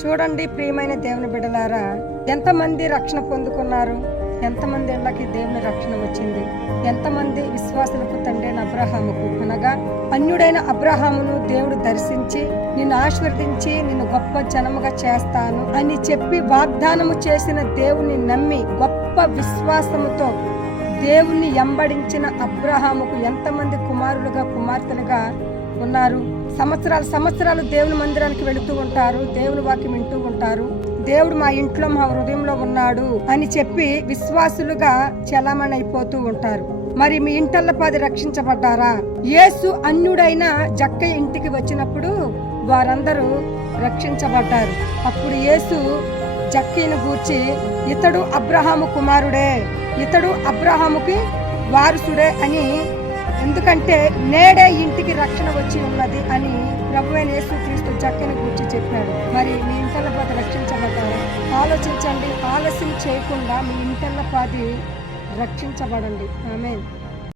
చూడండి ప్రియమైన దేవుని బిడ్డలారా, ఎంతమంది రక్షణ పొందుకున్నారు, ఎంతమంది ఇళ్ళకి దేవుని రక్షణ వచ్చింది, ఎంతమంది విశ్వాసులకు తండ్రైన అబ్రహాముకు అనగా అన్యుడైన అబ్రహామును దేవుడు దర్శించి నిన్ను ఆశీర్వదించి నిన్ను గొప్ప జనముగా చేస్తాను అని చెప్పి వాగ్దానము చేసిన దేవుని నమ్మి గొప్ప విశ్వాసముతో దేవుణ్ణి ఎంబడించిన అబ్రహాముకు ఎంతమంది కుమారులుగా కుమార్తెలుగా ఉన్నారు. సంవత్సరాలు దేవుని మందిరానికి వెళుతూ ఉంటారు, దేవుని వాక్యం వింటూ ఉంటారు. దేవుడు మా ఇంట్లో మా హృదయంలో ఉన్నాడు అని చెప్పి విశ్వాసులుగా చలామణి అయిపోతూ ఉంటారు. మరి మీ ఇంటల్లపాది రక్షించబడ్డారా? యేసు అన్యుడైన జక్కయ్య ఇంటికి వచ్చినప్పుడు వారందరూ రక్షించబడ్డారు. అప్పుడు యేసు జక్కయ్యను గూర్చి, ఇతడు అబ్రహాము కుమారుడే, ఇతడు అబ్రహాముకి వారసుడే అని, ఎందుకంటే నేడే ఇంటికి రక్షణ వచ్చి ఉన్నది అని ప్రభువైన యేసుక్రీస్తు జక్కయ్యను గూర్చి చెప్పాడు. మరి మీ ఇంటల్లపాది రక్షించబడ్డారు? ఆలోచించండి, ఆలస్యం చేయకుండా మీ ఇంటల్లపాది రక్షించబడండి. ఆమేన్.